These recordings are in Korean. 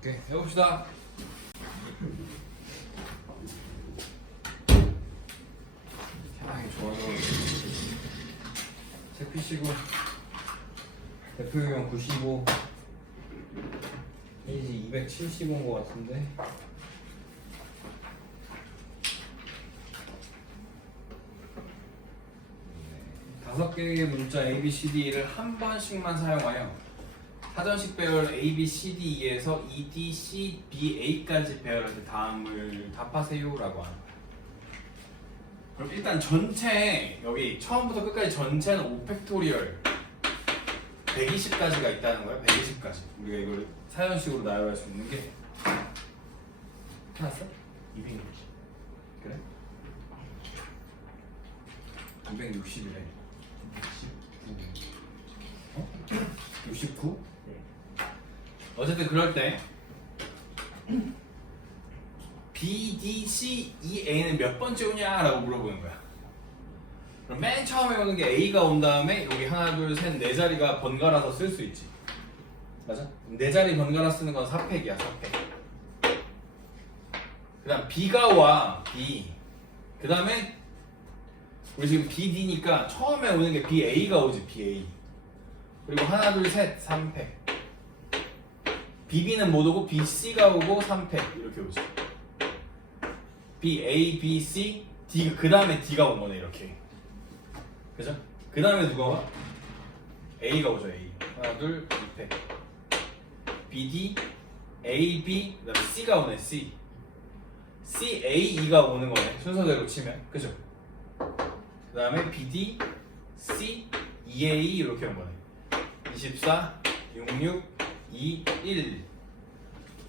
오케이, 해봅시다. 향이 좋아서 색 피시고 대표용 95 페이지 270온 것 같은데. 다섯 개의 문자 A, B, C, D를 한 번씩만 사용하여 사전식 배열 A, B, C, D에서 E, D, C, B, A까지 배열할 때 다음을 답하세요라고 하는 거야. 그럼 일단 전체 여기 처음부터 끝까지 전체는 5팩토리얼 120까지가 있다는 거야. 120까지. 우리가 이걸 사전식으로 나열할 수 있는 게 해놨어? 260. 그래? 260이래. 69? 네. 어쨌든 그럴 때 B, D, C, E, A는 몇 번째 오냐? 라고 물어보는 거야. 그럼 맨 처음에 오는 게 A가 온 다음에 여기 하나, 둘, 셋, 네 자리가 번갈아서 쓸 수 있지. 맞아? 네 자리 번갈아 쓰는 건 4팩이야, 4팩. 그 다음 B가 와, B. 그 다음에 우리 지금 B, D니까 처음에 오는 게 B, A가 오지, B, A. 그리고 하나, 둘, 셋, 3팩. B, B는 못 오고 B, C가 오고 3팩. 이렇게 오지. B, A, B, C, D, 그 다음에 D가 온 거네, 이렇게. 그죠? 그 다음에 누가 와? A가 오죠, A. 하나, 둘, 2팩. B, D, A, B, 그 다음에 C가 오네, C. C, A, E가 오는 거네, 순서대로 치면. 그죠? 그 다음에 B, D, C, E, A 이렇게 온 거네. 24, 66, 2, 1.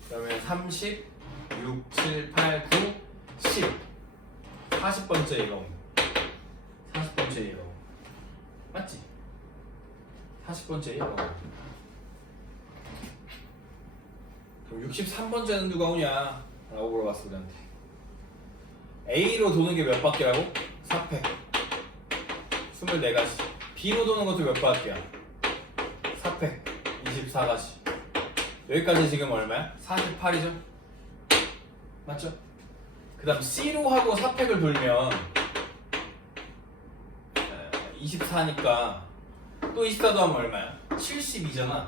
그 다음에 30, 6, 7, 8, 9, 10. 40번째 얘가 온 거. 40번째 얘가 온 거. 맞지? 40번째 얘가 온 거. 그럼 63번째는 누가 오냐? 라고 물어봤어, 우리한테. A로 도는 게 몇 바퀴라고? 4팩. 24가지. B로 도는 것도 몇 바퀴야? 4팩. 24가지. 여기까지 지금 얼마야? 48이죠? 맞죠? 그 다음 C로 하고 4팩을 돌면 24니까 또 24도 하면 얼마야? 72잖아.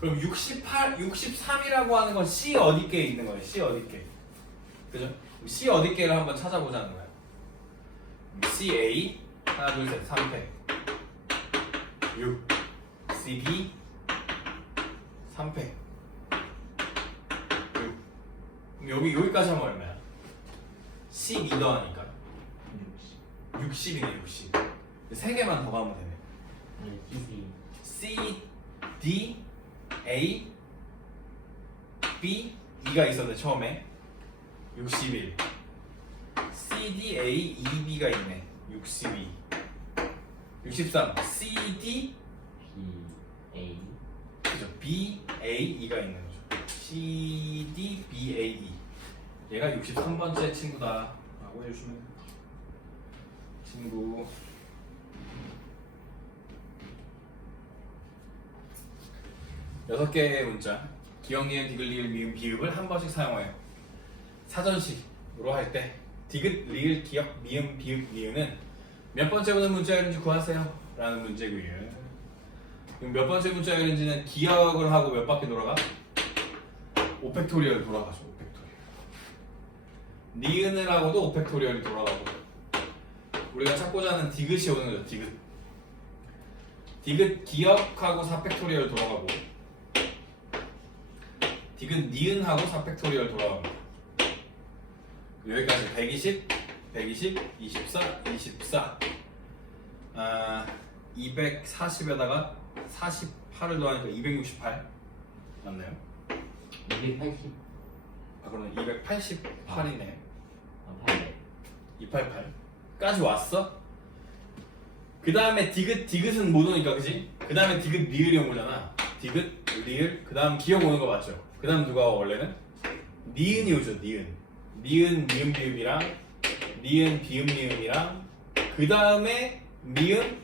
그럼 68, 63이라고 하는 건 C 어디께에 있는 거예요? C 어디께? 그죠? C 어디께를 한번 찾아보자는 거야. CA 하나 둘 셋 3팩 6 CB 3팩 6. 그럼 여기까지 하면 얼마야? 12 더하니까 60이네 60. 3개만 더 가면 되네. C, D, A, B, E가 있었는데 처음에 61. C, D, A, E, B가 있네. 62. 63. C, D, B, A. 그죠? B, A, E가 있는 거죠. C, D, B, A, E. 얘가 63번째 친구다 라고 해주시면 돼요. 친구. 여섯 개의 문자 기억, 니은, 디귿, 리을, 미음, 비읍을 한 번씩 사용해요. 사전식으로 할 때 디귿, 리을, 기억, 미음, 비읍, 니은은 몇 번째 오는 문자인지 구하세요 라는 문제고요. 그럼 몇 번째 문자인지는 기억을 하고 몇 바퀴 돌아가? 5팩토리얼 돌아가죠. 5팩토리얼. 니은을 하고도 5팩토리얼이 돌아가고 우리가 찾고자 하는 디귿이 오는 거죠. 디귿. 디귿 기억하고 4팩토리얼 돌아가고 디귿 니은하고 4팩토리얼 돌아갑니다. 여기까지 120, 120, 24, 24 240에다가 48을 더하니까 268 맞나요? 280. 아 그러면 288이네. 800. 288까지 왔어? 그 다음에 디귿은 못 오니까 그지? 그 다음에 디귿 리을이 온 거잖아. 디귿 리을 그 다음 기억 오는 거 맞죠? 그 다음 누가 와 원래는? 니은이 오죠. 니은 니은 니은 비읍이랑 니은 비읍 니은이랑 그 다음에 니은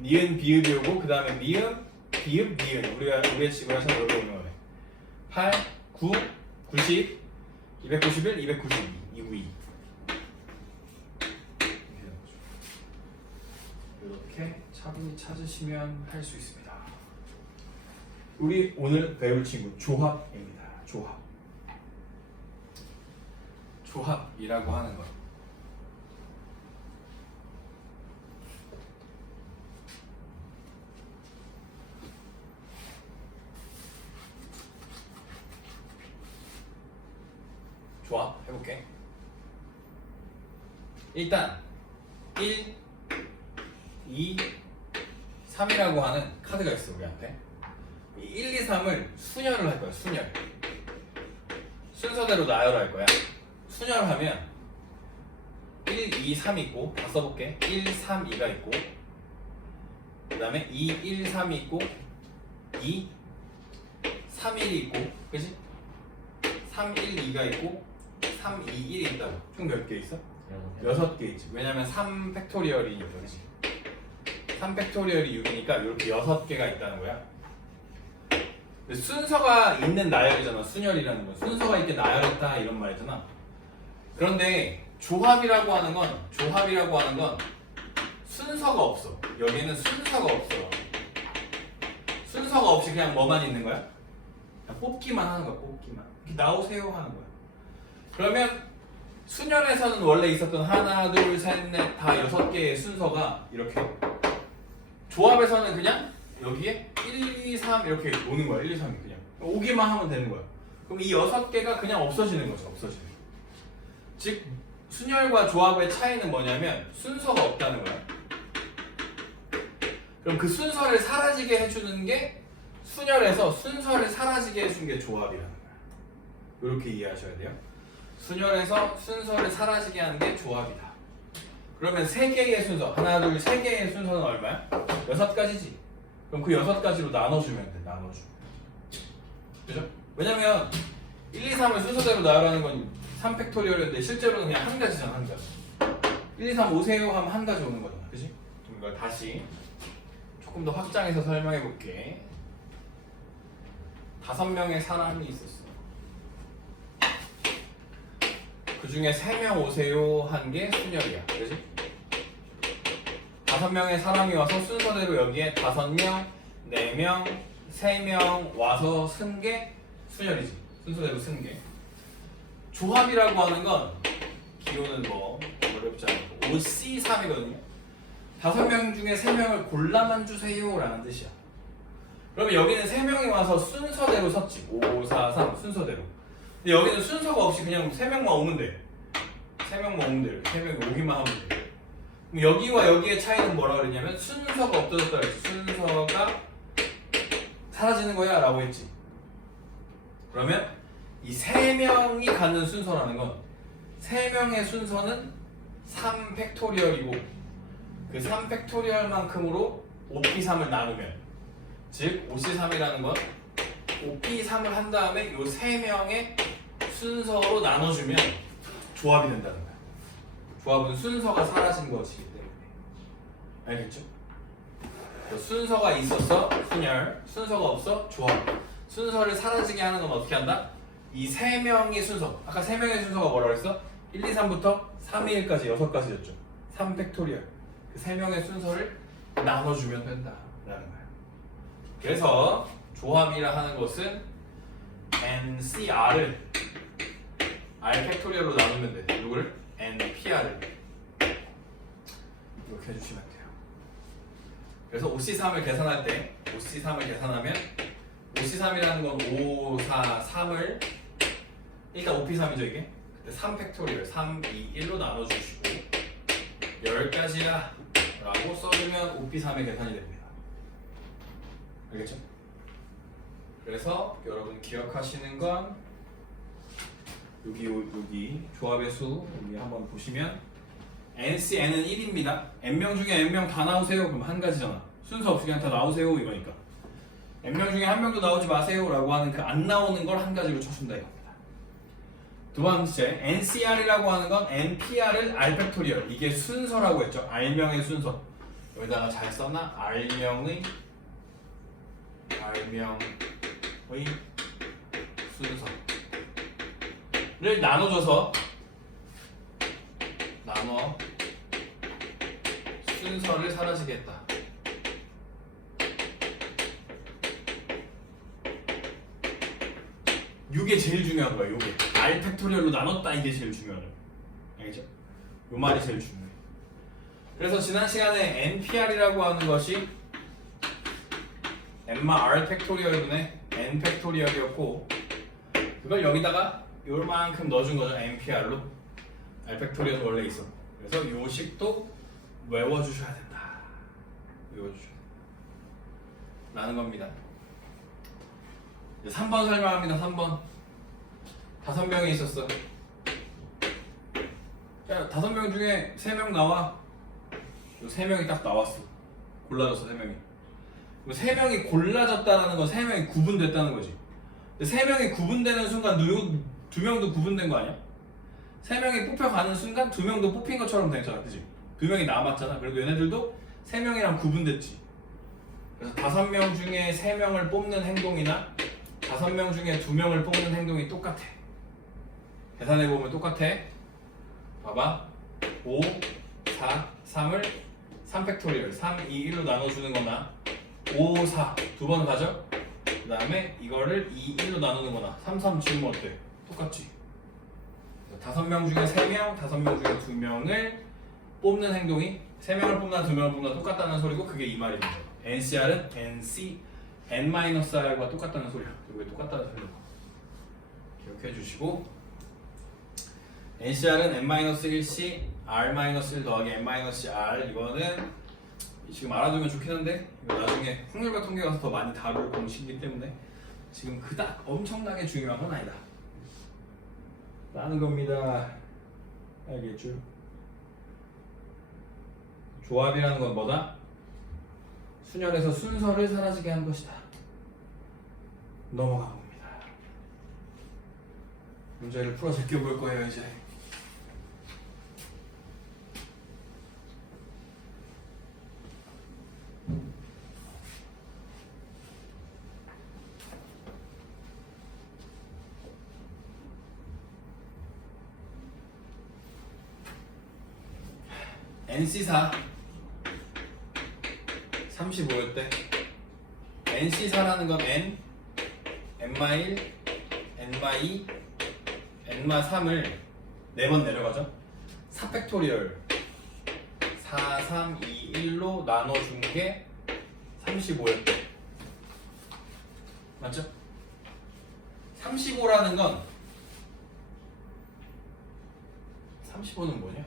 니은 비읍이 오고 그 다음에 니은 비읍 니은 우리가 지금 여기 오는 거네. 8, 9, 90, 291, 292, 292. 이렇게 차분히 찾으시면 할 수 있습니다. 우리 오늘 배울 친구 조합입니다. 조합. 조합이라고 하는 것. 조합 해볼게. 일단 1, 2, 3이라고 하는 카드가 있어 우리한테. 1, 2, 3을 순열을 할 거야. 순열. 순서대로 나열할 거야. 순열하면 1, 2, 3 있고 다 써볼게. 1, 3, 2가 있고 그 다음에 2, 1, 3이 있고 2, 3, 1이 있고 그치? 3, 1, 2가 있고 3, 2, 1이 있다고. 총 몇 개 있어? 6개 있지. 왜냐면 3 팩토리얼이 6이지. 3 팩토리얼이 6이니까 이렇게 6개가 있다는 거야. 근데 순서가 있는 나열이잖아. 순열이라는 건 순서가 있게 나열했다 이런 말이잖아. 그런데 조합이라고 하는 건 순서가 없어. 여기는 순서가 없어. 순서가 없이 그냥 뭐만 있는 거야? 그냥 뽑기만 하는 거야. 뽑기만. 이렇게 나오세요 하는 거야. 그러면 순열에서는 원래 있었던 하나, 둘, 셋, 넷 다 6개의 순서가 이렇게, 조합에서는 그냥 여기에 1, 2, 3 이렇게 오는 거야. 1, 2, 3이 그냥 오기만 하면 되는 거야. 그럼 이 6개가 그냥 없어지는 거죠. 없어지는 거. 즉 순열과 조합의 차이는 뭐냐면 순서가 없다는 거야. 그럼 그 순서를 사라지게 해주는 게 순열에서 순서를 사라지게 해주는 게 조합이라는 거야. 이렇게 이해하셔야 돼요. 순열에서 순서를 사라지게 하는 게 조합이다. 그러면 3개의 순서, 하나, 둘, 3개의 순서는 얼마야? 6가지지. 그럼 그 6가지로 나눠주면 돼. 나눠주면. 그죠? 왜냐면 1, 2, 3을 순서대로 나열하는 건 3팩토리얼인데 실제로는 그냥 한 가지잖아. 한 가지. 1, 2, 3 오세요 하면 한 가지 오는 거잖아. 그치? 그럼 이걸 다시 조금 더 확장해서 설명해 볼게. 5명의 사람이 있었어. 그 중에 3명 오세요 한 게 순열이야. 그치? 5명의 사람이 와서 순서대로 여기에 5명, 4명, 3명 와서 쓴 게 순열이지. 순서대로 쓴 게. 조합이라고 하는 건 기호는 뭐 어렵지 않고 5C3이거든요. 5명 중에 3명을 골라만 주세요 라는 뜻이야. 그러면 여기는 3명이 와서 순서대로 섰지. 5, 4, 3 순서대로. 근데 여기는 순서가 없이 그냥 3명만 오면 돼. 3명만 오면 돼. 이렇게 3명이 오기만 하면 돼. 그럼 여기와 여기의 차이는 뭐라 그랬냐면 순서가 없어졌다 그랬지. 순서가 사라지는 거야 라고 했지. 그러면 이 3명이 가는 순서라는 건 3명의 순서는 3팩토리얼이고 그 3팩토리얼만큼으로 5P3을 나누면, 즉 5C3이라는 건 5P3을 한 다음에 이 3명의 순서로 나눠주면 조합이 된다는 거야. 조합은 순서가 사라진 것이기 때문에. 알겠죠? 순서가 있었어 순열, 순서가 없어 조합. 순서를 사라지게 하는 건 어떻게 한다? 이 3명의 순서, 아까 3명의 순서가 뭐라고 했어? 1, 2, 3부터 3, 2, 1까지 6가지였죠. 3팩토리얼. 그 3명의 순서를 나눠주면 된다 라는 거야. 그래서 조합이라 하는 것은 NCR을 R 팩토리얼로 나누면 돼. 누구를? NPR을 이렇게 해주시면 돼요. 그래서 OC3을 계산할 때 OC3을 계산하면 OC3이라는 건 5, 4, 3을 일단 OP3이죠 이게. 그때 3팩토리얼 3, 2, 1로 나눠주시고 10가지야 라고 써주면 OP3의 계산이 됩니다. 알겠죠? 그래서 여러분 기억하시는 건 여기 조합의 수 여기 한번 보시면 NC, N은 1입니다. N명 중에 N명 다 나오세요. 그럼 한 가지잖아. 순서 없이 그냥 다 나오세요 이거니까. N명 중에 한 명도 나오지 마세요 라고 하는 그 안 나오는 걸 한 가지로 쳐준다 이겁니다. 두 번째, NCR이라고 하는 건 NPR을 R 팩토리얼. 이게 순서라고 했죠. R명의 순서. 여기다가 잘 써놔. R명의 순서. 를 나눠줘서 나눠 순서를 사라지게 했다. 이게 제일 중요한 거야. 요게 R 팩토리얼로 나눴다. 이게 제일 중요해. 알겠죠? 요 말이 제일 중요해. 그래서 지난 시간에 NPR이라고 하는 것이 n마 R 팩토리얼분의 n 팩토리얼이었고, 그걸 여기다가 요만큼 넣어준 거죠. NPR로. R 팩토리얼은 원래 있어. 그래서 요 식도 외워주셔야 된다. 외워주셔야 된다. 라는 겁니다. 3번 설명합니다. 3번. 5명이 있었어. 야, 5명 중에 3명 나와. 요 3명이 딱 나왔어. 골라졌어, 3명이. 3명이 골라졌다는 건 3명이 구분됐다는 거지. 근데 3명이 구분되는 순간 2명도 구분된 거 아니야? 3명이 뽑혀가는 순간 2명도 뽑힌 것처럼 됐잖아, 그지? 2명이 남았잖아. 그래도 얘네들도 3명이랑 구분됐지. 그래서 5명 중에 3명을 뽑는 행동이나 5명 중에 2명을 뽑는 행동이 똑같아. 계산해보면 똑같아. 봐봐. 5, 4, 3을 3팩토리얼 3, 2, 1로 나눠주는 거나 5, 4 두 번 가져? 그 다음에 이거를 2, 1로 나누는 거나 3, 3 지우면 어때? 똑같지? 5명 중에 3명, 5명 중에 2명을 뽑는 행동이 3명을 뽑나 2명을 뽑나 똑같다는 소리고, 그게 이 말입니다. NCR은 NC, N-R과 똑같다는 소리야. 이게 똑같다는 소리고 기억해 주시고, NCR은 N-1C, R-1 더하기 N-R. 이거는 지금 알아두면 좋긴 한데 이거 나중에 확률과 통계 가서 더 많이 다룰 공식이기 때문에 지금 그닥 엄청나게 중요한 건 아니다 라는 겁니다. 알겠죠? 조합이라는 건 뭐다? 순열에서 순서를 사라지게 한 것이다. 넘어가 봅니다. 문제를 풀어 제껴볼 거예요. 이제 NC4 35였대. NC4라는 건 N, N-1, N-2, N-3을 4번 내려가죠. 4팩토리얼 4, 3, 2, 1로 나눠준 게 35였대. 맞죠? 35라는 건 35는 뭐냐?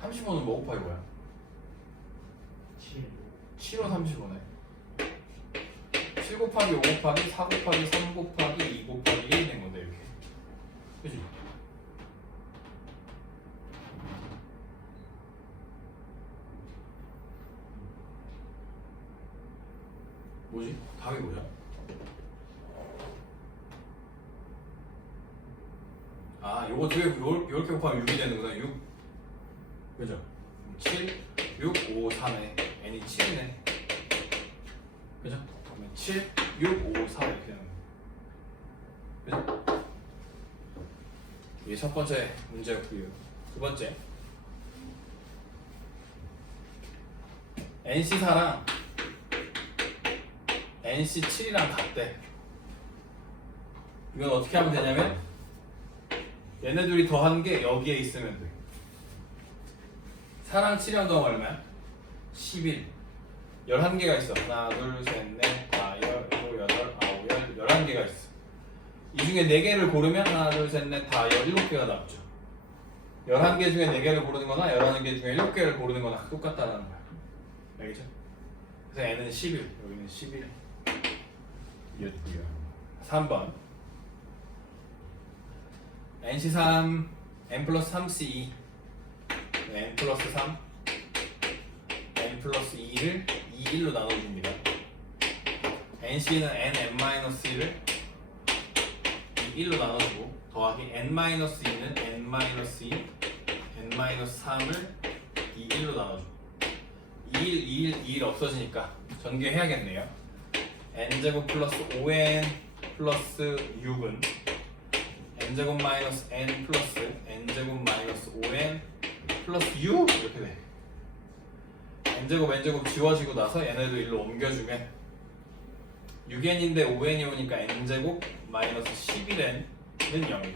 35는 뭐 곱하기 뭐야? 7호 35네. 7 곱하기 5 곱하기 4 곱하기 3 곱하기 2 곱하기 1 된 건데, 이렇게. 그치? 뭐지? 답이 뭐야? 아, 요거 두 개, 요렇게 곱하면 6이 되는구나. 6. 그죠? 7, 6, 5, 4네. n이 7이네. 그죠? 그러면 7, 6, 5, 4 이렇게 되는 거예요. 그죠? 이게 첫 번째 문제였고요. 두 번째. NC4랑 NC7이랑 같대. 이건 어떻게 하면 되냐면, 얘네들이 더한 게 여기에 있으면 돼. 4랑 7이랑 더하면 얼마야? 11. 11개가 있어. 하나, 둘, 셋, 넷, 다, 열, 일곱, 여덟, 아홉, 열, 11개가 있어. 이 중에 4개를 고르면 하나, 둘, 셋, 넷, 다, 17개가 남죠. 11개 중에 4개를 고르는 거나 11개 중에 7개를 고르는 거나 똑같다는 거야. 알겠죠? 그래서 n은 11, 여기는 11 이었고요. 3번. NC3, N 플러스 3C2, N 플러스 3, N 플러스 2를 2, 1로 나눠줍니다. NC는 N, N-1를 2, 1로 나눠주고, 더하기 N-2는 N-2, N-3을 2, 1로 나눠주고, 2, 1, 2, 1, 2, 1 없어지니까 전개해야겠네요. n제곱 플러스 5n 플러스 6은 n제곱 마이너스 n 플러스 n제곱 마이너스 5n 플러스 6 이렇게 돼. n제곱 n제곱 지워지고 나서 얘네도 일로 옮겨주면 6n인데 5n이 오니까 n제곱 마이너스 11n은 0이네.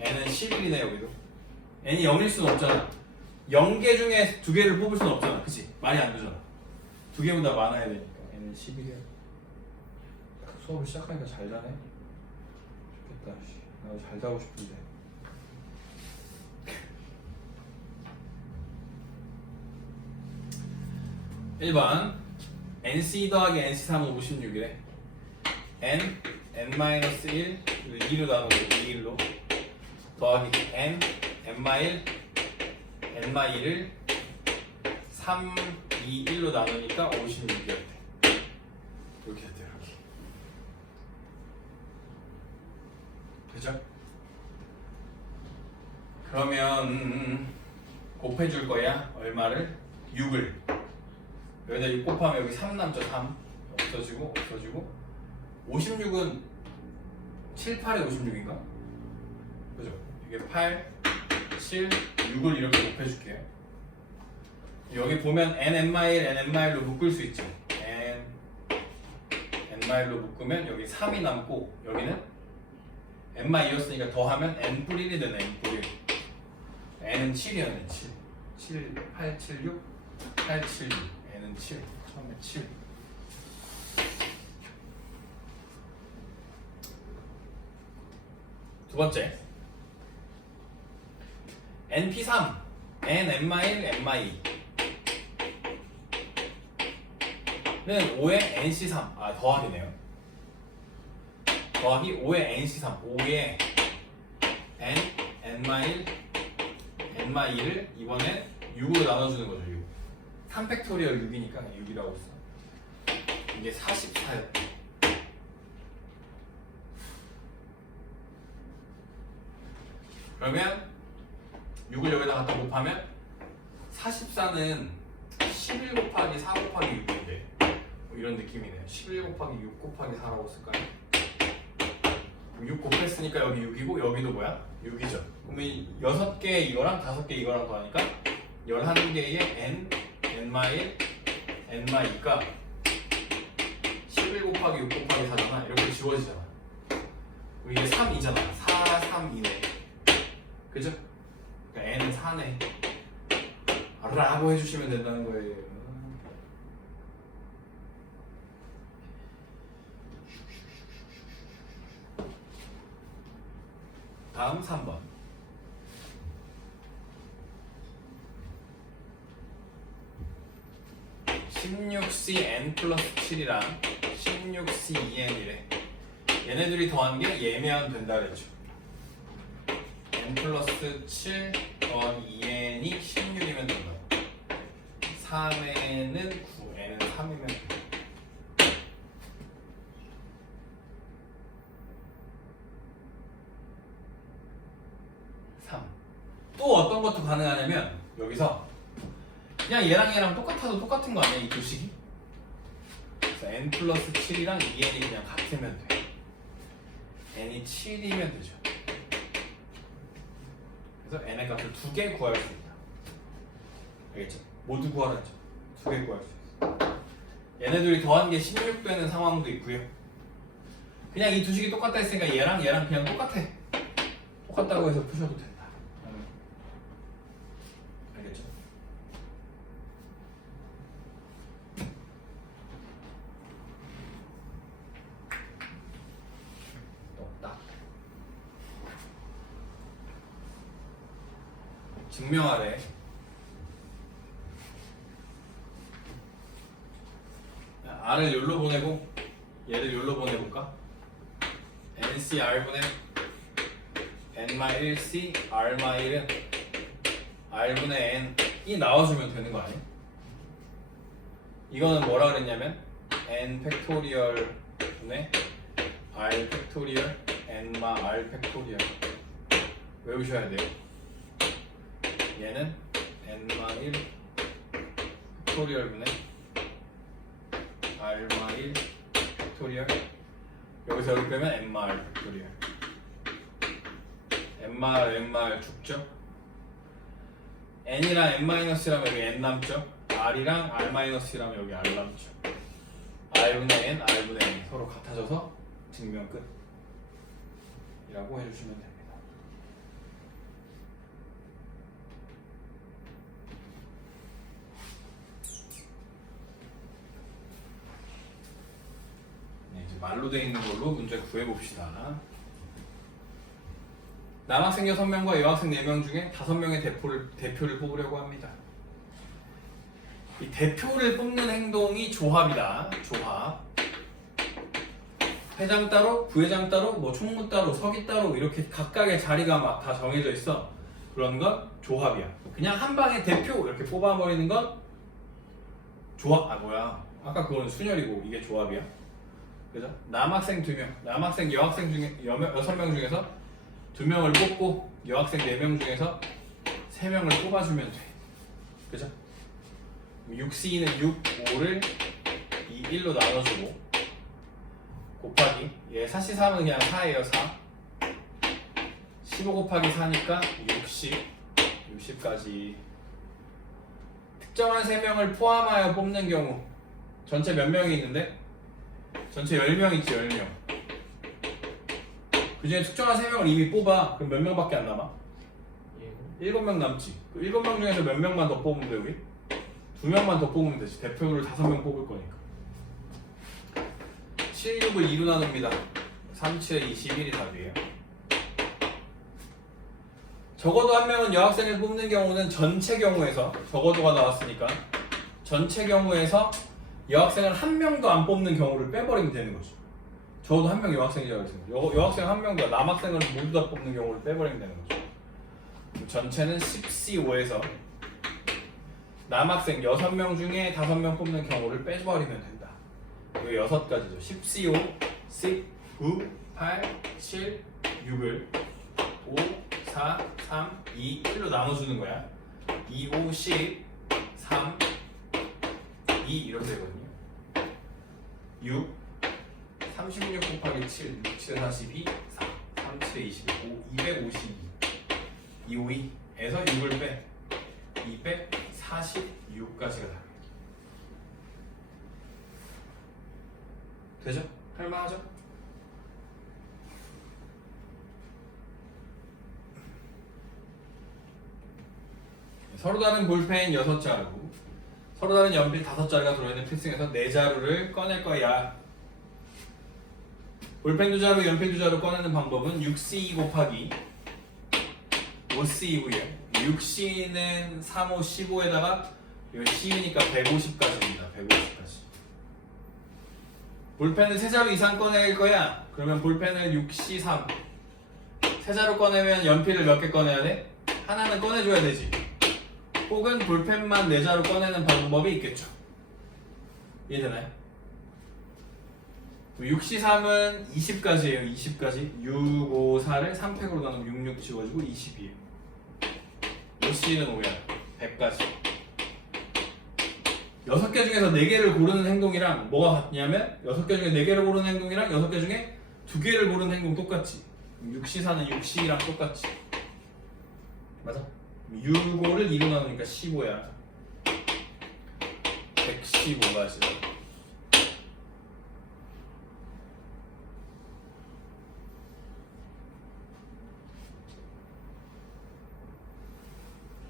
n은 11이네 여기도. n이 0일 수는 없잖아. 0개 중에 2개를 뽑을 수는 없잖아. 그치? 말이 안 되잖아. 2개보다 많아야 되니까 n은 11이야. 수업을 시작하니까 잘 자네. 좋겠다. 나도 잘 자고 싶은데. 1번 NC 더하기 NC3은 56이래. N, N-1, 2로 나누고 2일로 더하기 N, N-1, N-1을 3, 2, 1로 나누니까 56이었대. 이렇게 됐대 이렇게. 그죠? 그러면 곱해줄 거야. 얼마를? 6을. 여기다 6 곱하면 여기 3 남죠. 3 없어지고 56은 7, 8에 56인가? 그죠? 이게 8, 7, 6을 이렇게 곱해줄게요. 여기 보면 n-1, n-1로 묶을 수 있죠. n-1로 묶으면 여기 3이 남고 여기는 n-2였으니까 더하면 n+1이 되네. n+1. n은 7이었네. 7, 8, 7, 6, 8, 7, 6. n은 7. 처음에 7. 두 번째. np3, n-1, n-2 는 5의 nc3. 더하기네요. 더하기 5의 nc3. 5의 n, n-1, n-2를 이번엔 6으로 나눠주는 거죠. 6. 3팩토리얼 6이니까 6이라고 했어. 이게 44였대. 그러면 6을 여기다 갖다 곱하면 44는 11 곱하기 4 곱하기 6인데 뭐 이런 느낌이네요. 11 곱하기 6 곱하기 4라고 쓸까요? 6 곱했으니까 여기 6이고 여기도 뭐야? 6이죠. 그러면 6개 이거랑 5개 이거랑 더하니까 11개의 n, n-1, n-2가 11 곱하기 6 곱하기 4잖아. 이렇게 지워지잖아. 이게 3이잖아. 4, 3, 2네. 그죠? 그러니까 n은 4네 라고 해주시면 된다는 거예요. 다음 3번. (16cn 플러스 7이랑) (16c2n이래) 얘네들이 더한 게 얘면 된다 그랬죠. n 플러스 7 더하기 2n이 16이면 된다. 3n은 9, n은 3이면 된다. 3. 또 어떤 것도 가능하냐면 여기서 그냥 얘랑 똑같아도 똑같은 거 아니야? 이 두 식이? 그래서 n 플러스 7이랑 2n이 그냥 같으면 돼. n이 7이면 되죠. 그래서 n의 값을 2개 구할 수 있다. 알겠죠? 모두 구하라 했죠. 2개 구할 수 있어. 얘네들이 더한 게 16 되는 상황도 있고요. 그냥 이 두 식이 똑같다 했으니까 얘랑 그냥 똑같아. 똑같다고 해서 푸셔도 된다. 알겠죠? 똑딱. 증명하래. R을 여기로 보내고 얘를 여기로 보내볼까? NC R분의 N-1C R-1은 R분의 N이 나와주면 되는 거 아니야? 이거는 뭐라 그랬냐면 N 팩토리얼 분의 R 팩토리얼 N-R 팩토리얼 외우셔야 돼요. 얘는 N-1 팩토리얼 분의 R-1 팩토리얼. 여기서 여기 빼면 n마을 팩토리얼. n마을 죽죠? n이랑 n-1이라면 여기 n 남죠? r이랑 r-1이라면 여기 r 남죠? r분의 n, r분의 n 서로 같아져서 증명 끝 이라고 해주시면 됩니다. 네, 이제 말로 되어 있는 걸로 문제 구해봅시다. 남학생 6명과 여학생 4명 중에 5명의 대표를 뽑으려고 합니다. 이 대표를 뽑는 행동이 조합이다. 조합. 회장 따로, 부회장 따로, 뭐 총무 따로, 서기 따로 이렇게 각각의 자리가 막 다 정해져 있어. 그런 건 조합이야. 그냥 한 방에 대표 이렇게 뽑아버리는 건 조합. 아까 그거는 순열이고 이게 조합이야. 그죠? 남학생 2명, 남학생 여학생 중에 6명 중에서 2명을 뽑고 여학생 4명 중에서 3명을 뽑아주면 돼. 그죠? 6C는 6, 5를 2, 1로 나눠주고 곱하기 얘 4C3은 그냥 4예요. 4 15 곱하기 4니까 60까지 특정한 3명을 포함하여 뽑는 경우 전체 몇 명이 있는데? 전체 10명 있지. 10명. 그 중에 특정한 3명을 이미 뽑아. 그럼 몇 명밖에 안 남아? 7명 남지. 그 7명 중에서 몇 명만 더 뽑으면 돼, 우리? 2명만 더 뽑으면 되지. 대표를 5명 뽑을 거니까. 7, 6을 2로 나눕니다. 3, 7에 21이 답이에요. 적어도 한 명은 여학생을 뽑는 경우는 전체 경우에서 적어도가 나왔으니까 전체 경우에서 여학생을 한 명도 안 뽑는 경우를 빼버리면 되는 거죠. 적어도 한 명 여학생이라고 했습니다. 여학생 한 명과 남학생을 모두 다 뽑는 경우를 빼버리면 되는 거죠. 전체는 10C5에서 남학생 6명 중에 5명 뽑는 경우를 빼버리면 된다. 이거 6가지죠. 10C5, 10, 9, 8, 7, 6을 5, 4, 3, 2, 1로 나눠주는 거야. 2, 5, 10, 3, 2 이렇게 되거든요. 6, 36 곱하기 7, 6, 7, 42, 4, 3, 7, 25, 252 252에서 6을 빼 246까지가 다 되죠? 할만하죠? 서로 다른 볼펜 6자루 서로 다른 연필 5자루가 들어있는 필승에서 4자루를 꺼낼 거야. 볼펜 2자루, 연필 2자루 꺼내는 방법은 6C 곱하기 5C이고요. 6C는 3, 5, 15에다가 이거 C니까 150까지입니다. 150까지. 볼펜을 3자루 이상 꺼낼 거야. 그러면 볼펜을 6C, 3 3자루 꺼내면 연필을 몇 개 꺼내야 돼? 하나는 꺼내줘야 되지. 혹은 볼펜만 4자루 꺼내는 방법이 있겠죠. 이해되나요? 6C3은 20까지예요. 20까지 6, 5, 4를 3팩으로 나누면 6, 6 지워지고 20이에요. 5C는 5야. 100까지 6개 중에서 4개를 고르는 행동이랑 뭐가 같냐면 6개 중에 4개를 고르는 행동이랑 6개 중에 2개를 고르는 행동 똑같지. 6C4는 6C랑 똑같지. 맞아? 6, 5를 2로 나누니까 15야. 115가지.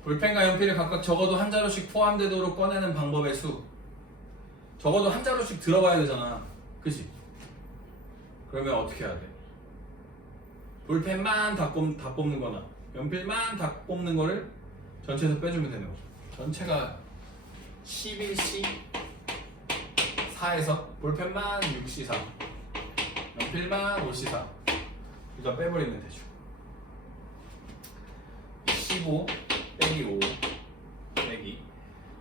볼펜과 연필을 각각 적어도 한 자루씩 포함되도록 꺼내는 방법의 수. 적어도 한 자루씩 들어가야 되잖아. 그치? 그러면 어떻게 해야 돼? 볼펜만 다 뽑는 거나 연필만 다 뽑는 거를 전체에서 빼주면 되는 거죠. 전체가 11C 4에서 볼펜만 6C 4 연필만 5C 4 이거 빼버리면 되죠. 15 빼기 5 빼기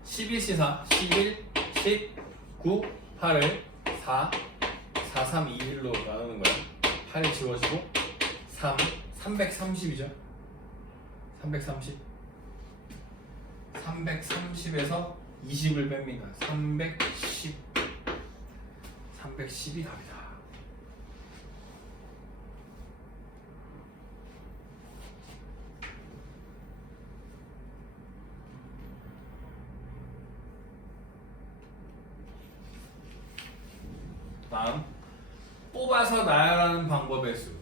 11C 4 11 10 9 8을 4 4 3 2 1로 나누는 거야. 8 지워지고 3 330이죠. 330 330에서 20을 뺍니다. 310 310이 답이다. 다음 뽑아서 나열하는 방법의 수.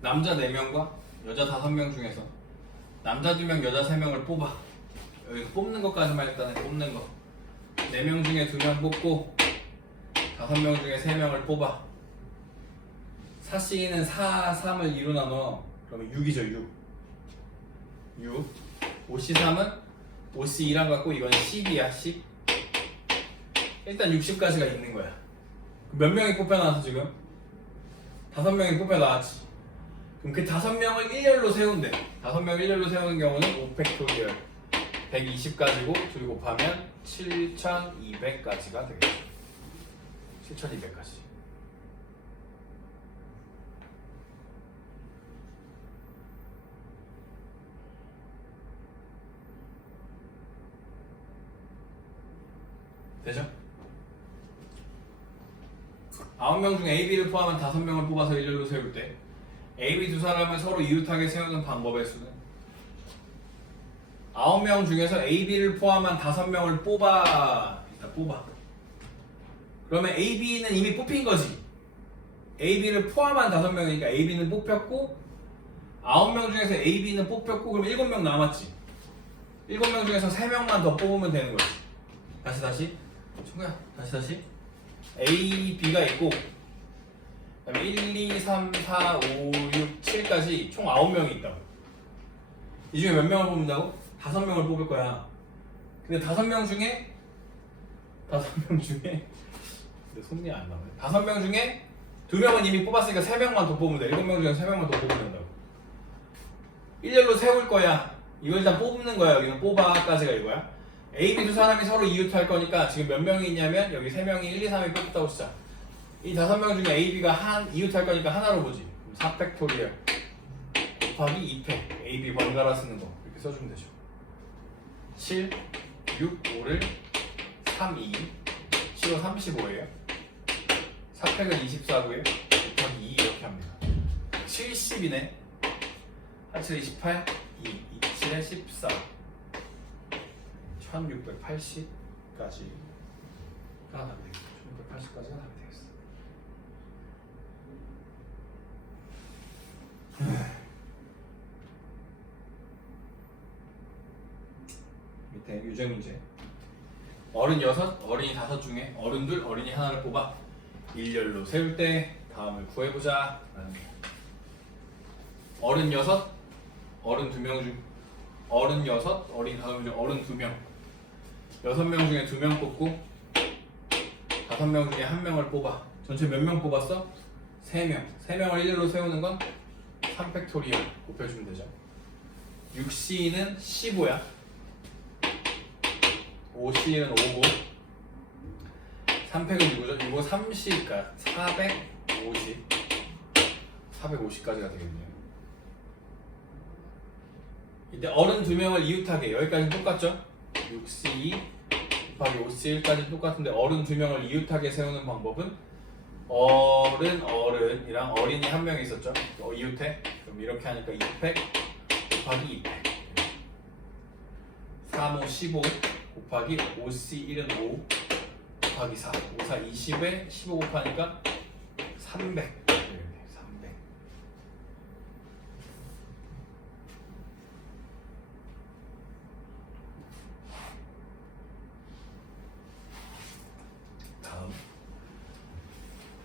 남자 4명과 여자 5명 중에서 남자 2명, 여자 3명을 뽑아. 여기 뽑는 것까지만 일단 해. 뽑는 거 4명 중에 2명 뽑고 5명 중에 3명을 뽑아. 4C는 4, 3을 2로 나눠. 그러면 6이죠. 6 5C3은 5C2랑 같고 이건 10이야. 10 일단 60까지가 있는 거야. 몇 명이 뽑혀나왔어 지금? 5명이 뽑혀나왔지. 그럼 그 5명을 일렬로 세운대. 5명을 일렬로 세우는 경우는 5팩토리얼 120까지고 둘이 곱하면 7200까지가 되겠죠. 7200까지. 되죠? 9명 중 A, B를 포함한 5명을 뽑아서 일렬로 세울 때 A, B 두 사람을 서로 이웃하게 세우는 방법의 수는 9명 중에서 A, B를 포함한 5명을 뽑아. 일단 뽑아. 그러면 A, B는 이미 뽑힌 거지. A, B를 포함한 5명이니까 A, B는 뽑혔고 9명 중에서 A, B는 뽑혔고 그럼 7명 남았지. 7명 중에서 3명만 더 뽑으면 되는 거지. 다시 친구야 다시 A, B가 있고 그다음에 1, 2, 3, 4, 5, 6, 7까지 총 9명이 있다고. 이 중에 몇 명을 뽑는다고? 5명을 뽑을 거야. 근데 5명 중에 근데 손이 안 나와요. 5명 중에 2명은 이미 뽑았으니까 3명만 더 뽑으면 돼. 7명 중에 3명만 더 뽑으면 된다고. 일렬로 세울 거야. 이걸 일단 뽑는 거야. 여기는 뽑아까지가 이거야. A, B 두 사람이 서로 이웃할 거니까 지금 몇 명이 있냐면 여기 3명이 1, 2, 3이 뽑혔다고 치자. 이 5명 중에 A, B가 이웃할 거니까 하나로 보지. 4팩토리얼 곱하기 2팩 A, B 번갈아 쓰는 거 이렇게 써주면 되죠. 7, 6, 5를 3, 2 7호 35예요 4팩은 24고요 곱하기 2 이렇게 합니다. 70이네 8, 7, 28 2, 27에 14 1680까지 가 답이 되겠어. 1680까지가 답이 되겠어. 밑에 유제 문제. 어른 6, 어린이 5 중에 어른 2, 어린이 하나를 뽑아 일렬로 세울 때 다음을 구해보자. 어른 6, 어른 2명 중 어른 6, 어린이 5명 중 어른 2명 6명 중에 2명 뽑고 5명 중에 1명을 뽑아. 전체 몇 명 뽑았어? 3명. 3명을 일렬로 세우는 건 3팩토리얼 곱해주면 되죠. 6C는 15야. 5C는 5고 3팩은 6이죠. 6, 30, 그러니까 450까지가 되겠네요. 이때 어른 2명을 이웃하게 여기까지는 똑같죠? 6C 곱하기 5C1까지 똑같은데 어른 2명을 이웃하게 세우는 방법은 어른이랑 어린이 1명이 있었죠? 이웃해? 그럼 이렇게 하니까 2팩 곱하기 2팩 3, 5, 15 곱하기 5C1은 5 곱하기 4 5, 4, 20에 15 곱하니까 300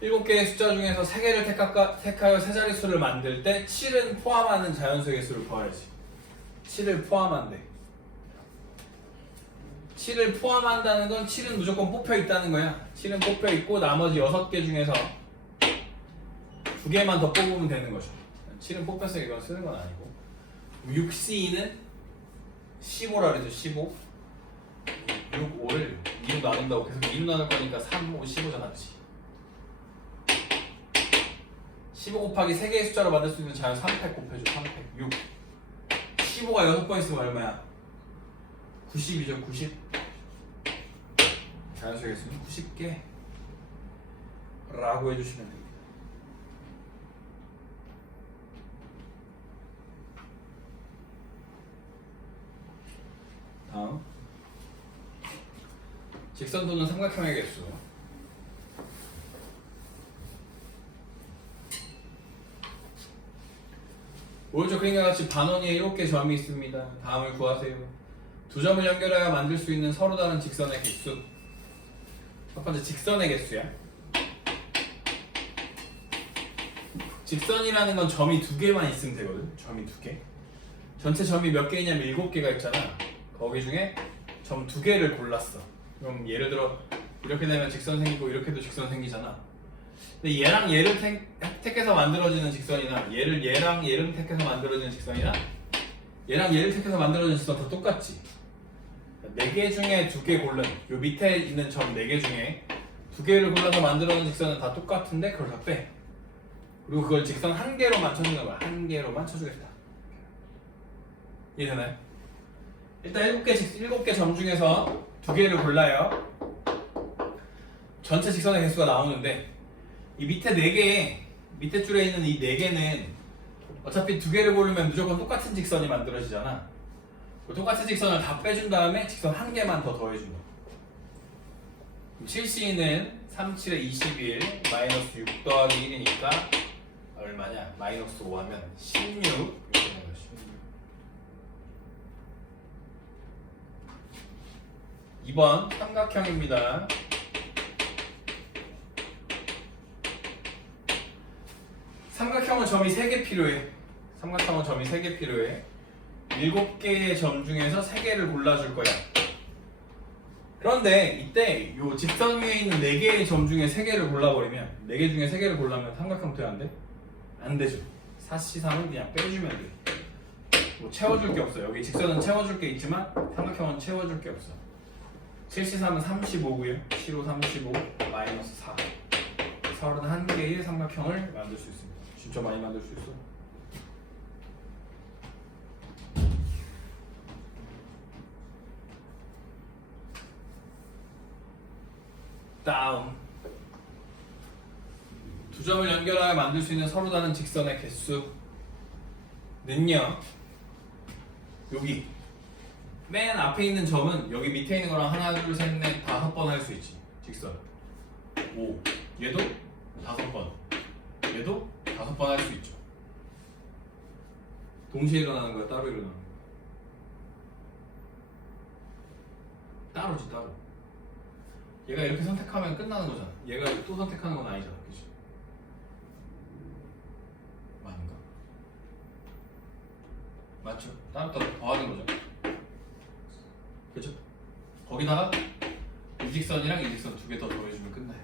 7개의 숫자 중에서 3개를 택하여 세 자릿수를 만들 때 7은 포함하는 자연수의 개수를 구하야지. 7을 포함한대. 7을 포함한다는 건 7은 무조건 뽑혀 있다는 거야. 7은 뽑혀 있고 나머지 6개 중에서 2개만 더 뽑으면 되는 거죠. 7은 뽑혔으니까 이건 쓰는 건 아니고. 6C는 15라 그랬죠. 15 6, 5를 2로 나눈다고 계속 2로 나눌 거니까 3, 5, 15잖아. 그치? 15 곱하기 3개의 숫자로 만들 수 있는 자연 3팩 곱해줘. 3팩 6 15가 6번 있으면 얼마야? 90이죠, 90. 자연수의 개수는 90개 라고 해주시면 됩니다. 다음 직선 또는 삼각형의 개수. 오른쪽 그림과 같이 반원위에 7개 점이 있습니다. 다음을 구하세요. 두 점을 연결하여 만들 수 있는 서로 다른 직선의 개수. 첫 번째 직선의 개수야. 직선이라는 건 점이 2개만 있으면 되거든. 점이 2개. 전체 점이 몇 개이냐면 7개가 있잖아. 거기 중에 점 2개를 골랐어. 그럼 예를 들어 이렇게 되면 직선 생기고 이렇게도 직선 생기잖아. 근데 얘랑 얘를 택해서 만들어지는 직선이나 얘랑 얘를 택해서 만들어지는 직선이나 얘랑 얘를 택해서 만들어지는 직선 다 똑같지. 4개 중에 2개 고른 요 밑에 있는 점 4개 중에 2개를 골라서 만들어진 직선은 다 똑같은데 그걸 다 빼. 그리고 그걸 직선 1개로만 쳐주는 거야. 1개로만 쳐주겠다. 이해되나요? 일단 7개 점 중에서 2개를 골라요. 전체 직선의 개수가 나오는데 이 밑에 4개, 밑에 줄에 있는 이 4개는 어차피 2개를 고르면 무조건 똑같은 직선이 만들어지잖아. 그 똑같은 직선을 다 빼준 다음에 직선 1개만 더 더해준다. 7C는 37에 21 마이너스 6 더하기 1이니까 얼마냐? 마이너스 5 하면 16 이렇게 되는 거야. 16. 2번 삼각형입니다. 삼각형은 점이 3개 필요해. 삼각형은 점이 3개 필요해. 7개의 점 중에서 3개를 골라줄 거야. 그런데 이때 요 직선 위에 있는 4개의 점 중에 3개를 골라버리면 4개 중에 3개를 골라면 삼각형 돼? 안 돼? 안 되죠. 4C3은 그냥 빼주면 돼. 뭐 채워줄 게 없어. 여기 직선은 채워줄 게 있지만 삼각형은 채워줄 게 없어. 7C3은 35고요. 7호 35 마이너스 4 31개의 삼각형을 만들 수 있습니다. 진짜 많이 만들 수 있어. 다음 두 점을 연결하여 만들 수 있는 서로 다른 직선의 개수는요 여기 맨 앞에 있는 점은 여기 밑에 있는 거랑 하나 둘 셋 넷 5번 할 수 있지. 직선 5 얘도 5번 얘도 5번 할 수 있죠. 동시에 일어나는 거야? 따로 일어나는 거야? 따로지 따로. 얘가 이렇게 선택하면 끝나는 거잖아. 얘가 또 선택하는 건 아니잖아. 그치? 아닌가? 맞죠? 따로따로 더하는 거죠. 그죠? 거기다가 이 직선이랑 이 직선 2개 더 더해주면 끝나요.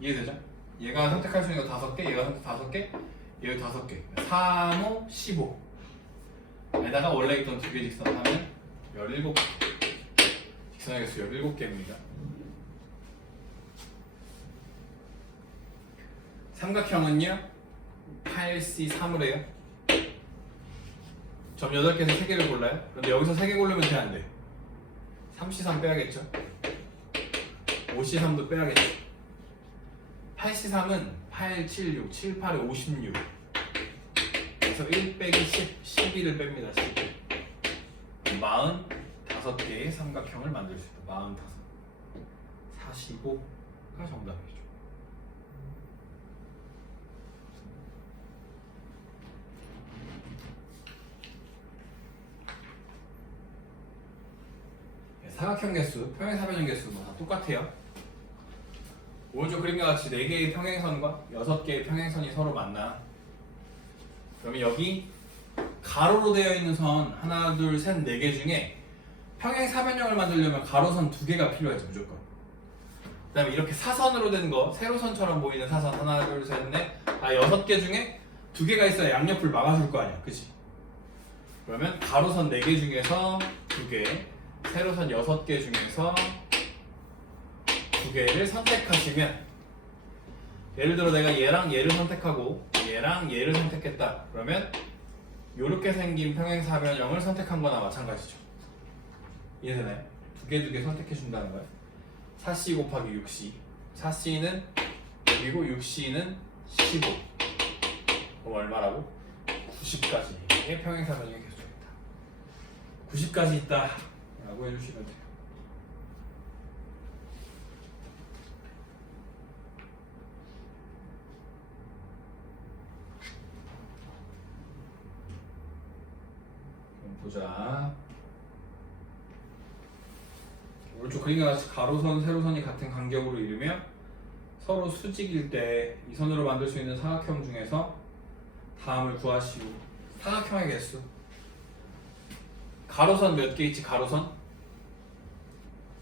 이해되죠? 얘가 선택할 수 있는 거 5개, 얘가 선택 5개, 얘가 5개. 3, 5, 15 에다가 원래 있던 2개 직선 하면 17개. 직선의 개수 17개입니다. 삼각형은요 8C3을 해요. 점 8개에서 3개를 골라요. 그런데 여기서 3개 고르면 돼? 안 돼? 3C3 빼야겠죠? 5C3도 빼야겠죠? 8C3은 8, 7, 6, 7, 8에 56 그래서 1 빼기 10, 12를 뺍니다. 12 45개의 삼각형을 만들 수 있다. 45 45가 정답이죠. 사각형 개수, 평행사변형 개수 다 똑같아요. 오른쪽 그림과 같이 4개의 평행선과 6개의 평행선이 서로 만나. 그러면 여기 가로로 되어 있는 선 하나, 둘, 셋, 4개 중에 평행사변형을 만들려면 가로선 2개가 필요하죠. 무조건. 그 다음에 이렇게 사선으로 된 거, 세로선처럼 보이는 사선 하나, 둘, 셋, 넷 6개 중에 2개가 있어야 양옆을 막아줄 거 아니야. 그치? 그러면 가로선 4개 중에서 2개, 세로선 6개 중에서 2개를 선택하시면, 예를 들어 내가 얘랑 얘를 선택하고 얘랑 얘를 선택했다. 그러면 요렇게 생긴 평행사변형을 선택한 거나 마찬가지죠. 이해되나요? 두 개 선택해 준다는 거예요. 4c 곱하기 6c. 4c는 6이고 6c는 15. 그럼 얼마라고? 90까지의 평행사변형의 개수입니다. 90까지 있다 라고 해주시면 돼요. 그럼 보자. 오른쪽 그림과 같이 가로선, 세로선이 같은 간격으로 이루며 서로 수직일 때 이 선으로 만들 수 있는 사각형 중에서 다음을 구하시오. 사각형의 개수. 가로선 몇 개 있지? 가로선?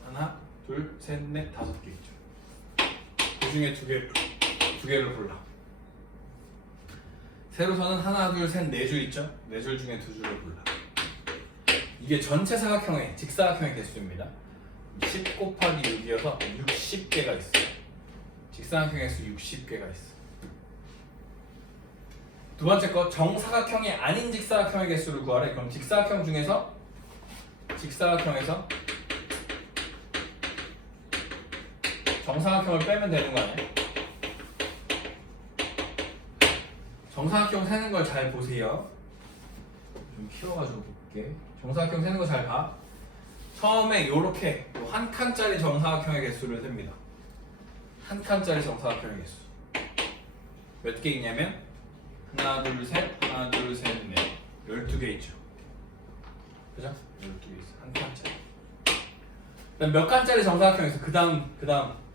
하나, 둘, 셋, 넷, 5개 있죠. 그 중에 두 개를 골라. 세로선은 하나, 둘, 셋, 네 줄 있죠? 네 줄 중에 두 줄을 골라. 이게 전체 사각형의 직사각형의 개수입니다. 10 곱하기 6이어서 60개가 있어요. 직사각형의 수 60개가 있어. 두 번째 거 정사각형이 아닌 직사각형의 개수를 구하래. 그럼 직사각형에서 정사각형을 빼면 되는 거 아니야? 정사각형 세는 걸 잘 보세요. 좀 키워가지고 볼게. 정사각형 세는 거 잘 봐. 처음에 요렇게 한 칸짜리 정사각형의 개수를 셉니다. 한 칸짜리 정사각형의 개수 몇 개 있냐면 하나 둘 셋 넷 12개 있죠. 그죠? 12개 있어. 한 칸짜리. 그다음 몇 칸짜리 정사각형 있어? 그 다음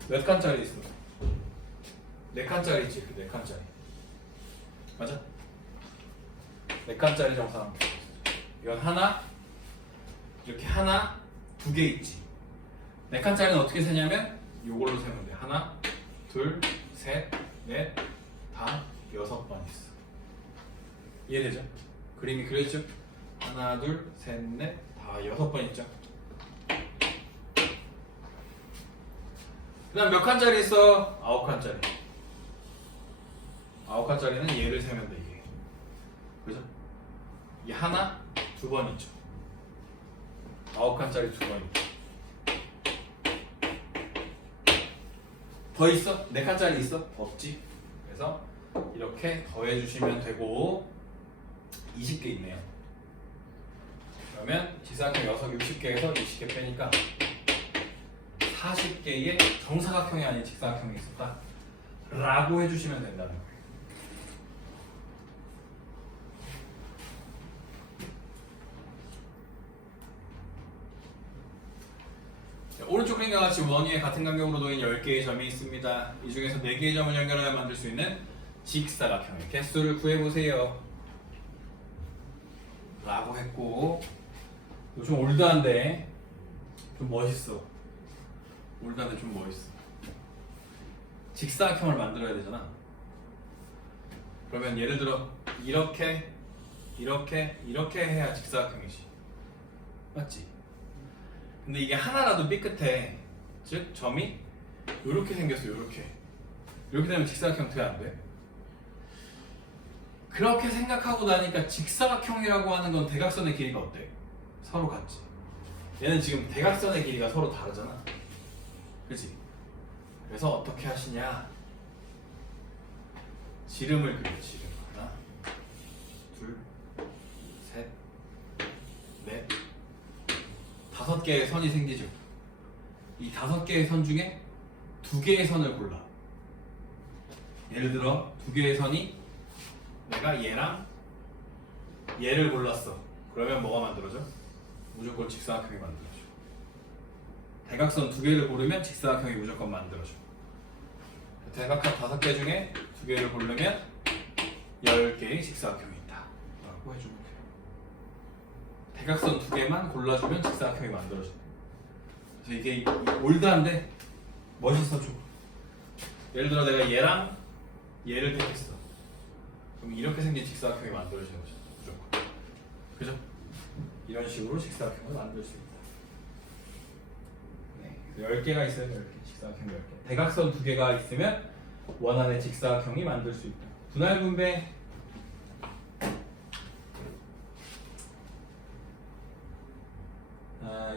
몇 칸짜리 있어? 4칸짜리 있지. 그 4칸짜리 맞아? 4칸짜리 정사각형. 이건 하나 이렇게 하나 2개 있지. 4칸짜리는 어떻게 세냐면 요걸로 세면 돼. 하나, 둘, 셋, 넷, 다 6번 있어. 이해되죠? 그림이 그려지죠? 하나, 둘, 셋, 넷, 다 6번 있죠? 그 다음 몇 칸짜리 있어? 9칸짜리. 9칸짜리는 얘를 세면 돼, 이게. 그죠? 이 하나, 2번 있죠? 9칸짜리 2번 있죠? 더 있어? 4칸짜리 있어? 없지? 그래서 이렇게 더해주시면 되고 20개 있네요. 그러면 직사각형 60개에서 20개 빼니까 40개의 정사각형이 아닌 직사각형이 있었다 라고 해주시면 된다는 거예요. 오른쪽 그림과 같이 원 위에 같은 간격으로 놓인 10개의 점이 있습니다. 이 중에서 4개의 점을 연결하여 만들 수 있는 직사각형의 개수를 구해보세요 라고 했고, 이거 좀 올드한데 좀 멋있어. 올드한데 좀 멋있어. 직사각형을 만들어야 되잖아. 그러면 예를 들어 이렇게 해야 직사각형이지. 맞지? 근데 이게 하나라도 삐끗해. 즉 점이 이렇게 생겼어. 이렇게 되면 직사각형 돼? 안 돼? 그렇게 생각하고 나니까 직사각형이라고 하는 건 대각선의 길이가 어때? 서로 같지. 얘는 지금 대각선의 길이가 서로 다르잖아. 그치? 그래서 어떻게 하시냐? 지름을 그려. 지름. 하나, 둘, 셋, 넷, 5개의 선이 생기죠. 이 5개의 선 중에 2개의 선을 골라. 예를 들어 2개의 선이 내가 얘랑 얘를 골랐어. 그러면 뭐가 만들어져? 무조건 직사각형이 만들어져. 대각선 2개를 고르면 직사각형이 무조건 만들어져. 대각선 5개 중에 2개를 고르면 10개의 직사각형이 있다 라고 해주면 돼요. 대각선 2개만 골라주면 직사각형이 만들어져. 그래서 이게 올드한데 멋있어 좀. 예를 들어 내가 얘랑 얘를 택했어. 그럼 이렇게 생긴 직사각형이 만들어지는 거죠. 무조건. 그죠? 이런 식으로 직사각형을 만들 수 있다. 네, 10개가 있어요. 10개. 직사각형 10개. 대각선 2개가 있으면 원안의 직사각형이 만들 수 있다. 분할 분배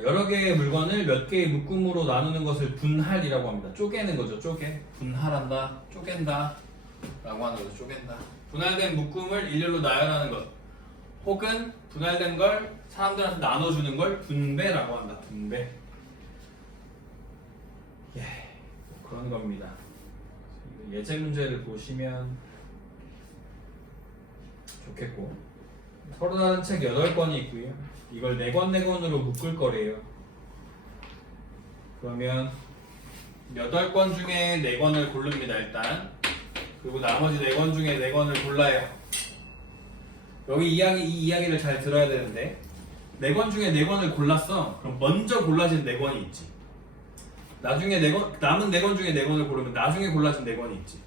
여러 개의 물건을 몇 개의 묶음으로 나누는 것을 분할이라고 합니다. 쪼개는 거죠. 분할한다, 쪼갠다 라고 하는 거죠. 쪼갠다. 분할된 묶음을 일렬로 나열하는 것, 혹은 분할된 걸 사람들한테 나눠주는 걸 분배라고 한다. 분배. 예, 그런 겁니다. 예제 문제를 보시면 좋겠고, 서로 다른 책 8권이 있고요. 이걸 4권 묶을 거래요. 그러면 8권 중에 4권을 고릅니다. 일단. 그리고 나머지 4권 중에 4권을 골라요. 여기 이 이야기를 잘 들어야 되는데, 4권 중에 4권을 골랐어. 그럼 먼저 골라진 4권이 있지. 나중에 남은 4권 중에 4권을 고르면 나중에 골라진 4권이 있지.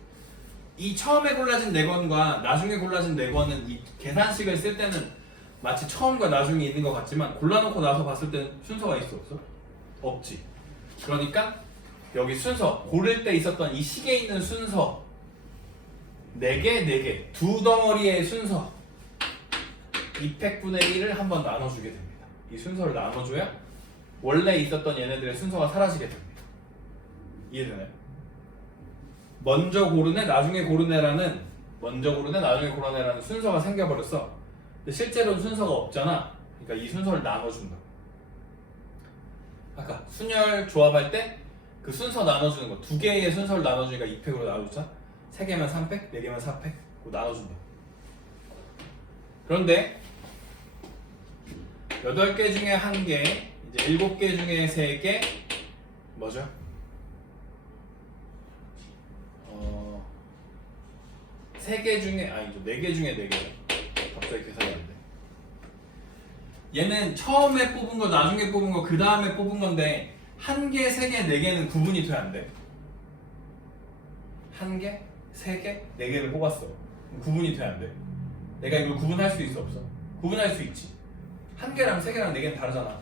이 처음에 골라진 4권과 나중에 골라진 4권은 이 계산식을 쓸 때는 마치 처음과 나중에 있는 것 같지만, 골라놓고 나서 봤을 때는 순서가 있어 없어? 없지. 그러니까 여기 순서, 고를 때 있었던 이 식에 있는 순서 4개, 두 덩어리의 순서 200분의 1을 한번 나눠주게 됩니다. 이 순서를 나눠줘야 원래 있었던 얘네들의 순서가 사라지게 됩니다. 이해되나요? 먼저 고르네, 나중에 고르네라는 순서가 생겨버렸어. 근데 실제로는 순서가 없잖아. 그러니까 이 순서를 나눠준다. 아까 순열 조합할 때 그 순서 나눠주는 거, 2개의 순서를 나눠주니까 2팩으로 나눠주자. 3개면 3팩, 4개면 4팩 나눠준다. 그런데 8개 중에 1개, 이제 7개 중에 3개 뭐죠? 3개 중에, 아니죠, 4개 중에 4개. 갑자기 계산이 안 돼. 얘는 처음에 뽑은 거, 나중에 뽑은 거, 그 다음에 뽑은 건데 1개, 3개, 4개는 구분이 돼야 안 돼. 1개, 3개, 4개를 뽑았어. 구분이 돼야 안 돼. 내가 이걸 구분할 수 있어 없어? 구분할 수 있지. 1개랑 3개랑 4개는 다르잖아.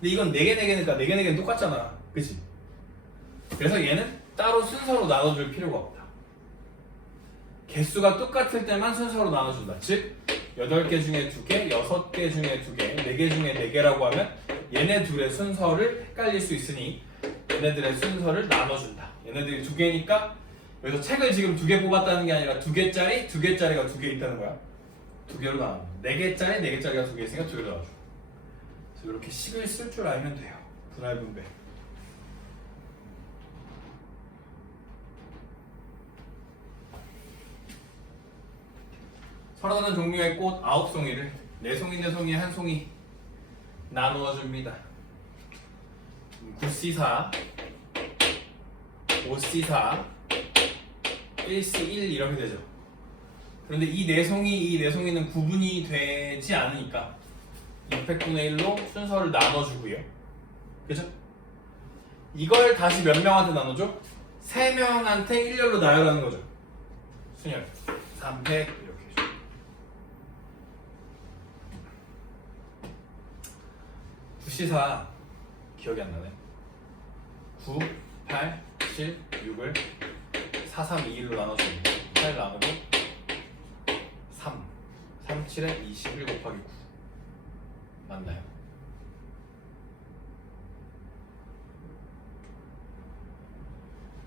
근데 이건 4개, 4개니까 4개, 4개는 똑같잖아. 그치? 그래서 얘는 따로 순서로 나눠줄 필요가 없다. 개수가 똑같을 때만 순서로 나눠준다. 즉 8개 중에 2개, 6개 중에 2개, 4개 중에 4개라고 하면 얘네 둘의 순서를 헷갈릴 수 있으니 얘네들의 순서를 나눠준다. 얘네들이 2개니까 여기서 책을 지금 2개 뽑았다는 게 아니라 2개짜리, 2개짜리가 2개 있다는 거야. 2개로 나눠. 4개짜리, 4개짜리가 2개 있으니까 2개로 나눠줘. 그래서 이렇게 식을 쓸 줄 알면 돼요. 분할 분배. 서로 다른 종류의 꽃 9송이를 4송이, 4송이, 1송이 나누어 줍니다. 9C4, 5C4, 1C1 이렇게 되죠. 그런데 이 4송이는 구분이 되지 않으니까 600분의 1로 순서를 나눠주고요. 그죠? 이걸 다시 몇 명한테 나눠줘? 3명한테 일렬로 나열하는 거죠. 순열 3팩 이렇게 해줘. C4 기억이 안 나네. 9, 8, 7, 6을 4, 3, 2, 1로 나눠줍니다. 8 나누고 3, 3, 7에 21 곱하기 9 맞나요?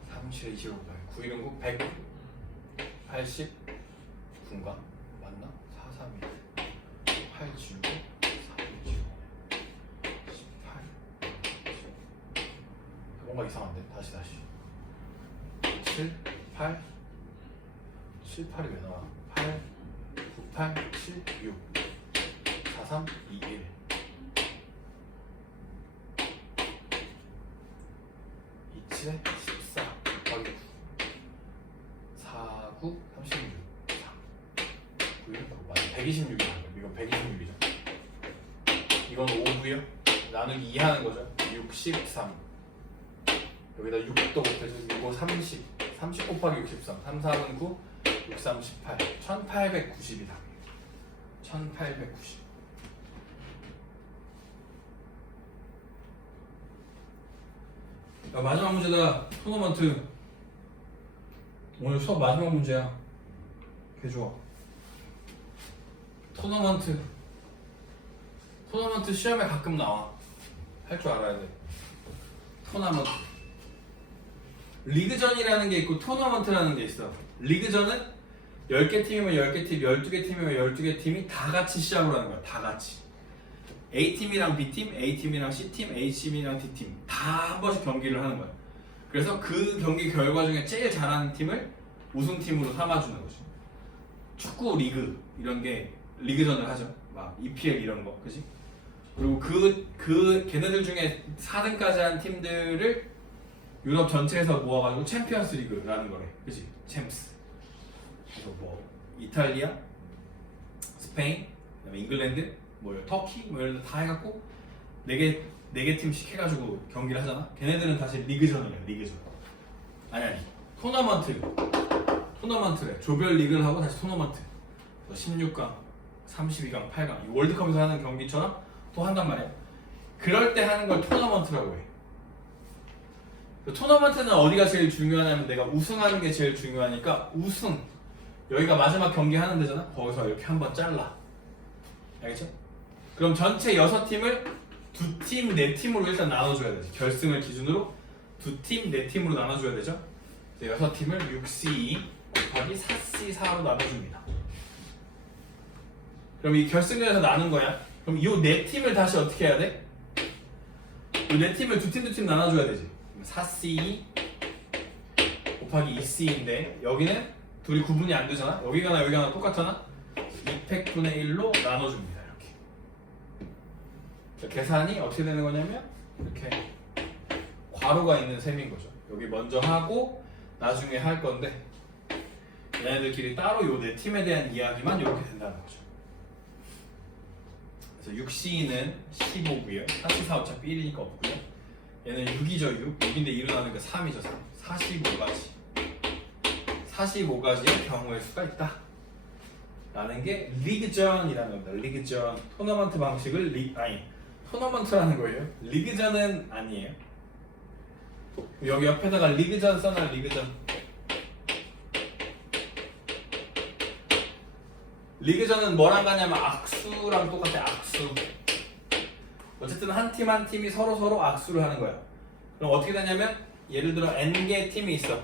삼 7에 21 곱하기 9 1은 9, 189인가? 맞나? 4, 3, 2, 8, 7, 9 뭔가 이상한데? 다시 7, 8 7, 8이 왜 나와? 8, 9, 8, 7, 6 4, 3, 2, 1 2, 7에 14 곱하기 9 4, 9, 36 4 9, 1, 9 맞아 126이야. 이거 126이죠. 이건 5고요. 나누기 2 하는 거죠. 63 여기다 6도 곱해서 이거 30 곱하기 63 3, 4는 9 6, 3, 18 1890이다 1890 야, 마지막 문제다. 토너먼트 오늘 수업 마지막 문제야. 개 좋아. 토너먼트 시험에 가끔 나와. 할 줄 알아야 돼. 토너먼트. 리그전이라는 게 있고 토너먼트라는 게 있어. 리그전은 10개 팀이면 10개 팀, 12개 팀이면 12개 팀이 다 같이 시합을 하는 거야. 다 같이. A팀이랑 B팀, A팀이랑 C팀, A팀이랑 D팀 다 한 번씩 경기를 하는 거야. 그래서 그 경기 결과 중에 제일 잘하는 팀을 우승팀으로 삼아주는 거지. 축구 리그 이런 게 리그전을 하죠. 막 EPL 이런 거, 그지? 그리고 걔네들 중에 4등까지 한 팀들을 유럽 전체에서 모아가지고 챔피언스 리그라는 거래, 그지? 챔스. 그래서 뭐 이탈리아, 스페인, 그다음에 잉글랜드, 뭐 터키, 뭐 이런 데 다 해갖고 4개 팀씩 해가지고 경기를 하잖아. 걔네들은 다시 리그전이야, 리그전. 아니 토너먼트래. 조별 리그를 하고 다시 토너먼트. 16강, 32강, 8강 이 월드컵에서 하는 경기처럼 또 한단 말이야. 그럴 때 하는 걸 토너먼트라고 해. 그 토너먼트는 어디가 제일 중요하냐면 내가 우승하는 게 제일 중요하니까 우승 여기가 마지막 경기 하는 데잖아. 거기서 이렇게 한번 잘라. 알겠죠? 그럼 전체 6팀을 2팀, 4팀으로 일단 나눠줘야 되지. 결승을 기준으로 2팀, 4팀으로 나눠줘야 되죠. 6팀을 6C2 곱하기 4C4로 나눠줍니다. 그럼 이 결승전에서 나눈 거야. 그럼 이 4팀을 다시 어떻게 해야 돼? 이 4팀을 2팀 나눠줘야 되지. 4C2 곱하기 2C인데 여기는 둘이 구분이 안 되잖아. 여기가 여기가 똑같잖아. 2팩분의 1로 나눠줍니다. 이렇게. 계산이 어떻게 되는 거냐면 이렇게 괄호가 있는 셈인 거죠. 여기 먼저 하고 나중에 할 건데 얘네들끼리 따로 요 4팀에 대한 이야기만 이렇게 된다는 거죠. 그래서 6C는 15고요. 4C4 어차피 1이니까 없고요. 얘는 6이죠. 6인데 2로 나누니까 3이죠. 3. 45가지의 경우의 수가 있다 라는 게 리그전이라는 겁니다. 리그전. 토너먼트 방식을 토너먼트라는 거예요. 리그전은 아니에요. 여기 옆에다가 리그전 써놔. 리그전은 뭐랑 가냐면 악수랑 똑같아. 악수. 어쨌든 한 팀이 서로 악수를 하는 거야. 그럼 어떻게 되냐면 예를 들어 N개 팀이 있어.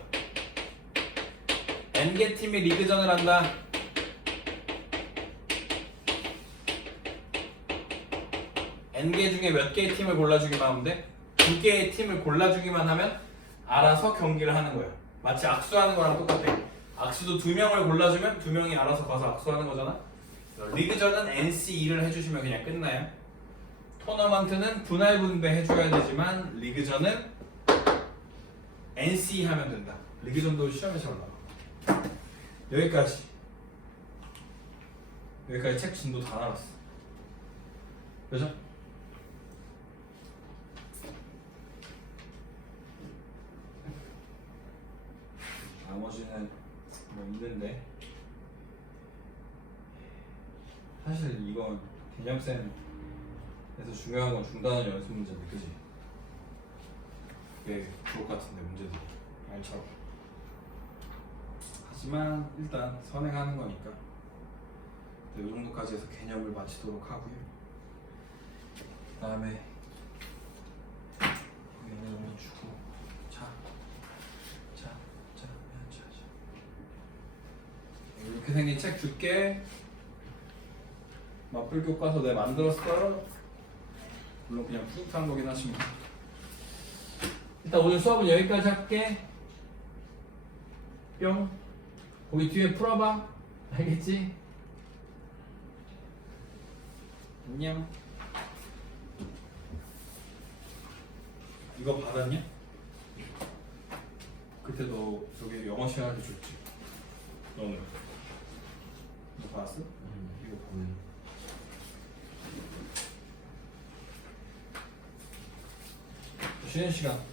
N개 팀이 리그전을 한다. N개 중에 몇 개의 팀을 골라주기만 하면 돼? 2개의 팀을 골라주기만 하면 알아서 경기를 하는 거야. 마치 악수하는 거랑 똑같아. 악수도 2명을 골라주면 2명이 알아서 가서 악수하는 거잖아. 리그전은 NC2를 해주시면 그냥 끝나요. 토너먼트는 분할 분배 해줘야 되지만 리그전은 NC 하면 된다. 리그전도 시험에서 올라가. 여기까지 책 진도 다 나왔어. 그죠? 나머지는 뭐 있는데 사실 이건 개념쌤에서 중요한 건 중단원 연습 문제인데, 그지? 그게 주옥 같은데 문제들이 알처럼. 하지만 일단 선행하는 거니까 이 정도까지 해서 개념을 마치도록 하고요. 그 다음에 여기는 한번 주고 자 이렇게 생긴 책 줄게. 맞불 교과서 내가 만들었어. 물론 그냥 푸릇한 거긴 하지만 일단 오늘 수업은 여기까지 할게. 뿅. 거기 뒤에 풀어봐. 알겠지? 안녕. 이거 받았냐? 그때 너 저기 영어 시간에 줬지? 너는? 너 받았어? 이거 보내. 쉬는 시간.